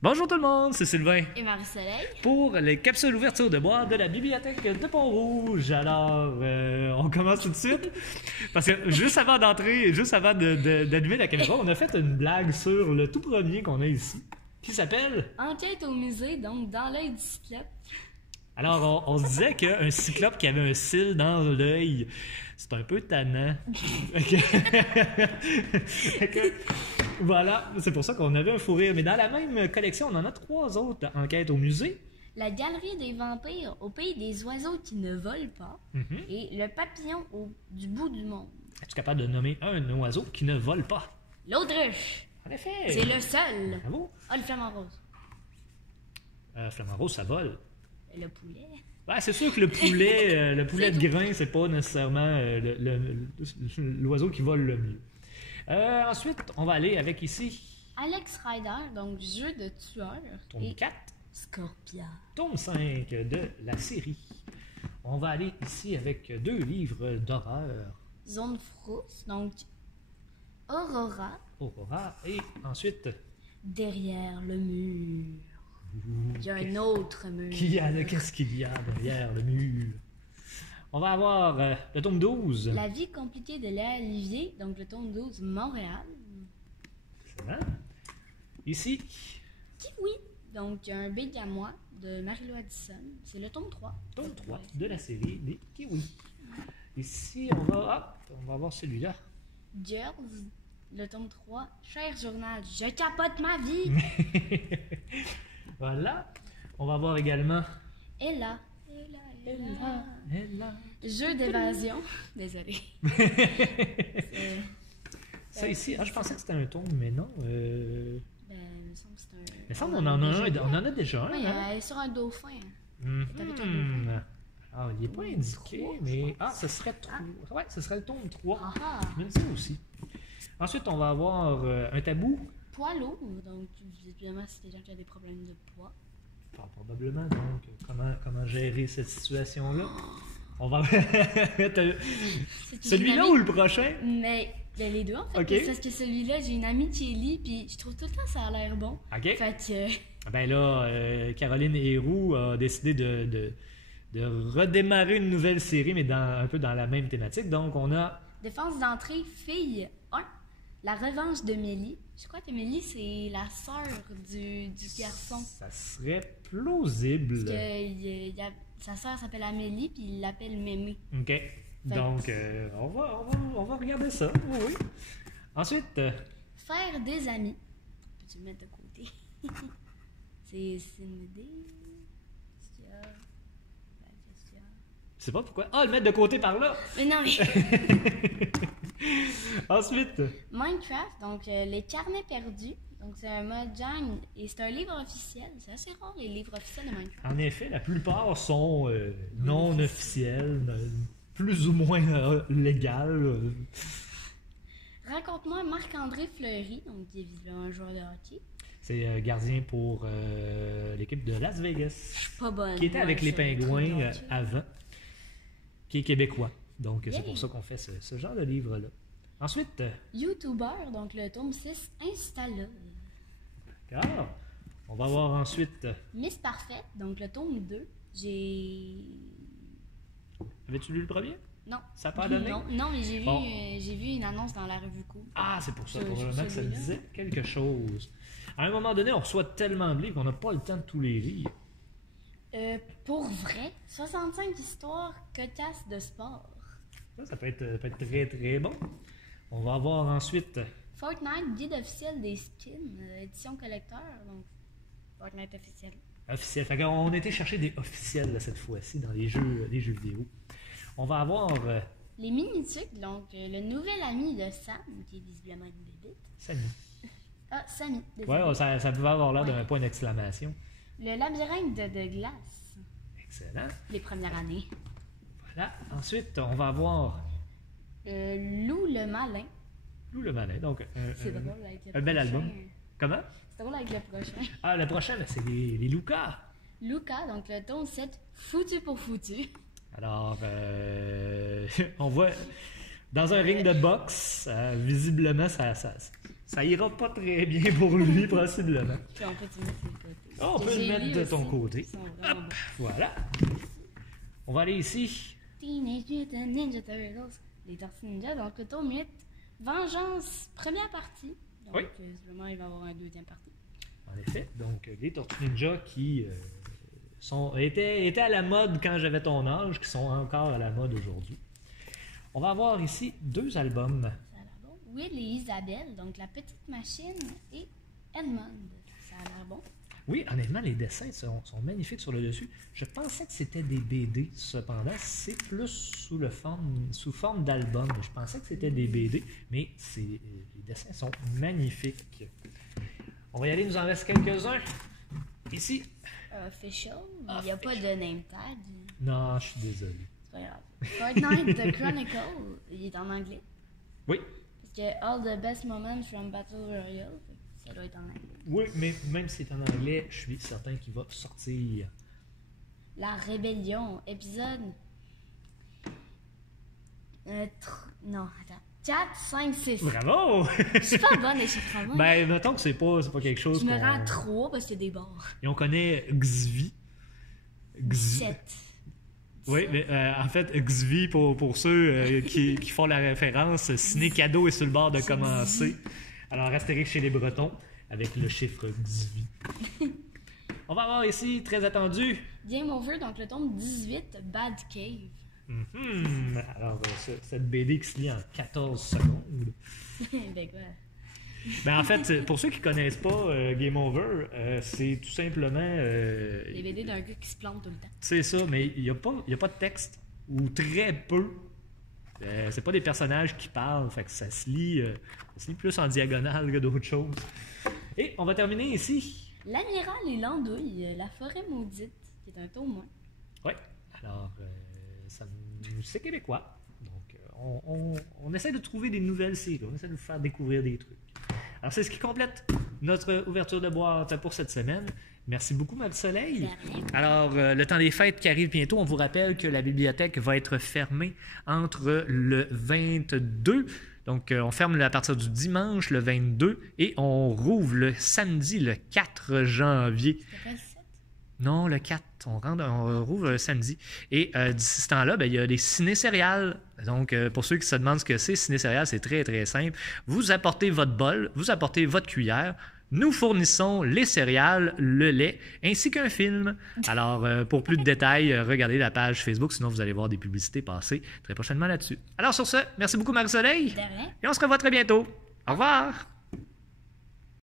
Bonjour tout le monde, c'est Sylvain Et Marie-Soleil. pour les capsules ouverture de bois de la bibliothèque de Pont-Rouge. Alors, on commence tout de suite parce que juste avant d'entrer, juste avant d'allumer la caméra, on a fait une blague sur le tout premier qu'on a ici, qui s'appelle... Enquête au musée, donc dans l'œil du cyclope. Alors, on se disait qu'un cyclope qui avait un cil dans l'œil, c'est un peu tannant. Fait que, voilà, c'est pour ça qu'on avait un fou rire. Mais dans la même collection, on en a 3 autres enquêtes au musée. La galerie des vampires au pays des oiseaux qui ne volent pas. Et le papillon du bout du monde. Es-tu capable de nommer un oiseau qui ne vole pas? L'autruche. En effet! C'est le seul. Bravo! Ah, le flamant rose. Flamant rose, ça vole. Le poulet. Ouais, c'est sûr que le poulet de grain, c'est pas nécessairement l'oiseau qui vole le mieux. Ensuite, on va aller avec ici, Alex Rider, donc jeu de tueur. tome Et 4, Scorpia. tome 5 de la série. On va aller ici avec 2 livres d'horreur. Zone frousse, donc Aurora. Aurora. Et ensuite, Derrière le mur. Il y a un autre mur. qu'est-ce qu'il y a derrière le mur? On va avoir le tome 12. La vie compliquée de Léa Olivier, donc le tome 12, Montréal. Excellent. Ici, Kiwi, donc un bébé à moi de Marie-Lou Addison. C'est le tome 3. tome 3 de la série des Kiwis. Ici, on va voir celui-là. Girls, le tome 3. Cher journal, je capote ma vie. Voilà. On va voir également Ella. Jeu d'évasion. Désolée. Ça ici, je pensais que c'était un tome, mais non. Il me semble que c'est un. Il me semble qu'on en a déjà un. Oui, Hein? elle est sur un dauphin. Mhm. avec un dauphin. Ah, il n'est pas indiqué, mais... Ah, ce serait 3. Ouais, ce serait le tome 3. Ah, Je me dis ça aussi. Ensuite, on va avoir un tabou. poids lourd, donc visiblement c'est des gens qui ont des problèmes de poids. Probablement, donc, comment gérer cette situation-là? On va... C'est Celui-là une ou amie- le prochain? Mais les deux en fait. Ok. Parce que celui-là, j'ai une amie qui lit, puis je trouve tout le temps ça a l'air bon. OK. Fait que. Ben là, Caroline Héroux a décidé de redémarrer une nouvelle série, mais un peu dans la même thématique. Donc, on a... Défense d'entrée, fille 1. La revanche de Mélie. Je crois que Mélie, c'est la sœur du garçon. Ça serait plausible. Parce que sa sœur s'appelle Amélie, puis il l'appelle Mémé. OK. Donc, on va regarder ça. Oui, oui. Ensuite, Faire des amis. Peux-tu le mettre de côté? c'est une idée. Qu'est-ce qu'il y a? Qu'est-ce qu'il y a? je sais pas pourquoi. Ah, le mettre de côté par là. Mais non, mais. Ensuite, Minecraft, donc les carnets perdus. Donc c'est un mojang et c'est un livre officiel. C'est assez rare les livres officiels de Minecraft. en effet, la plupart sont non officiels, plus ou moins légales. Raconte-moi Marc-André Fleury, donc qui est visiblement un joueur de hockey. C'est gardien pour l'équipe de Las Vegas. Je suis pas bonne. Qui était avec les sur les trucs Pingouins de hockey. avant, qui est québécois. Donc, c'est Yay! pour ça qu'on fait ce genre de livre-là. Ensuite, YouTuber, donc le tome 6, Installa. d'accord. On va voir ensuite. Miss Parfaite, donc le tome 2. Avais-tu lu le premier? Non. Ça a pas donné? Non, mais j'ai vu, Bon. j'ai vu une annonce dans la revue Cool. Ah, c'est pour ça, Sur probablement que ça celui-là. disait quelque chose. À un moment donné, on reçoit tellement de livres qu'on n'a pas le temps de tous les lire. Pour vrai, 65 histoires cocasses de sport. Ça peut être très très bon. On va voir ensuite. Fortnite, guide officiel des skins, édition collector, donc Fortnite officiel. Officiel. Fait qu'on a été chercher des officiels là, cette fois-ci dans les jeux vidéo. On va avoir Les mini-tucs, donc le nouvel ami de Sam, qui est visiblement une bébête. Samy. Ah, Sammy, désolé. Ouais, ça pouvait avoir l'air d'un Ouais. point d'exclamation. Le labyrinthe de glace, Excellent. les premières années. Voilà. Ensuite, on va avoir Lou le malin. Lou le Malin. Donc, C'est drôle avec le un bel prochain. album. Comment? C'est drôle avec le prochain. Ah, le prochain, là, c'est les Lucas. Luca, donc le tome 7, foutu pour foutu. Alors, on voit dans un ring de boxe, visiblement, ça Ça ira pas très bien pour lui, possiblement. Puis on peut te mettre sur le côté. Oh, on peut le mettre de ton côté. Ils sont vraiment bons. Voilà. On va aller ici. Teenage Mutant Ninja Turtles, les Tortues Ninja, donc le tome 8, Vengeance, première partie. Donc, Oui. Vraiment, il va y avoir une deuxième partie. En effet, donc les Tortues Ninja qui étaient à la mode quand j'avais ton âge, qui sont encore à la mode aujourd'hui. On va avoir ici 2 albums. Ça a l'air bon. Will et Isabelle, donc la petite machine, et Edmond. Ça a l'air bon. Oui, honnêtement, les dessins sont magnifiques sur le dessus. Je pensais que c'était des BD, cependant, c'est plus sous forme d'album. Je pensais que c'était des BD, mais les dessins sont magnifiques. On va y aller, il nous en reste quelques-uns. Ici. Official, il n'y a pas de name tag. Non, je suis désolé. C'est pas grave. Fortnite The Chronicle, il est en anglais. Oui. Parce que All the Best Moments from Battle Royale, ça doit être en anglais. Oui, mais même si c'est en anglais, je suis certain qu'il va sortir. La Rébellion, épisode. Non, attends. 4, 5, 6. Bravo! Je suis pas bonne les chiffres en main. Ben, mettons que c'est pas quelque chose. Je me rends à 3 parce que c'est des bords. Et on connaît Xvi. 7. Oui, mais en fait, Xvi, pour ceux qui font la référence, Ciné Cadeau est sur le bord de commencer. Alors, Astérix chez les Bretons avec le chiffre Xvi. On va avoir ici, très attendu. Game Over, donc le tome 18, Bad Cave. Alors, cette BD qui se lit en 14 secondes. Ben quoi? Ben, en fait, pour ceux qui connaissent pas Game Over, c'est tout simplement... Les BD d'un gars qui se plante tout le temps. C'est ça, mais il n'y a pas de texte, ou très peu. C'est pas des personnages qui parlent, fait que ça se lit plus en diagonale que d'autres choses. Et on va terminer ici. L'Amiral et l'Andouille, La Forêt Maudite, qui est un tome 1. Oui, alors, c'est québécois. Donc, on essaie de trouver des nouvelles séries, on essaie de vous faire découvrir des trucs. Alors, c'est ce qui complète notre ouverture de boîte pour cette semaine. Merci beaucoup, Marie-Soleil. Alors, le temps des fêtes qui arrive bientôt, on vous rappelle que la bibliothèque va être fermée entre le 22, donc on ferme à partir du dimanche, le 22, et on rouvre le samedi, le 4 janvier. C'est pas le 7? Non, le 4, on rouvre le samedi. Et d'ici ce temps-là, ben, il y a les ciné-céréales. Donc, pour ceux qui se demandent ce que c'est, ciné-céréales, c'est très, très simple. Vous apportez votre bol, vous apportez votre cuillère. Nous fournissons les céréales, le lait, ainsi qu'un film. Alors, pour plus de détails, regardez la page Facebook, sinon vous allez voir des publicités passer très prochainement là-dessus. Alors, sur ce, merci beaucoup, Marie-Soleil. De rien. Et on se revoit très bientôt. Au revoir.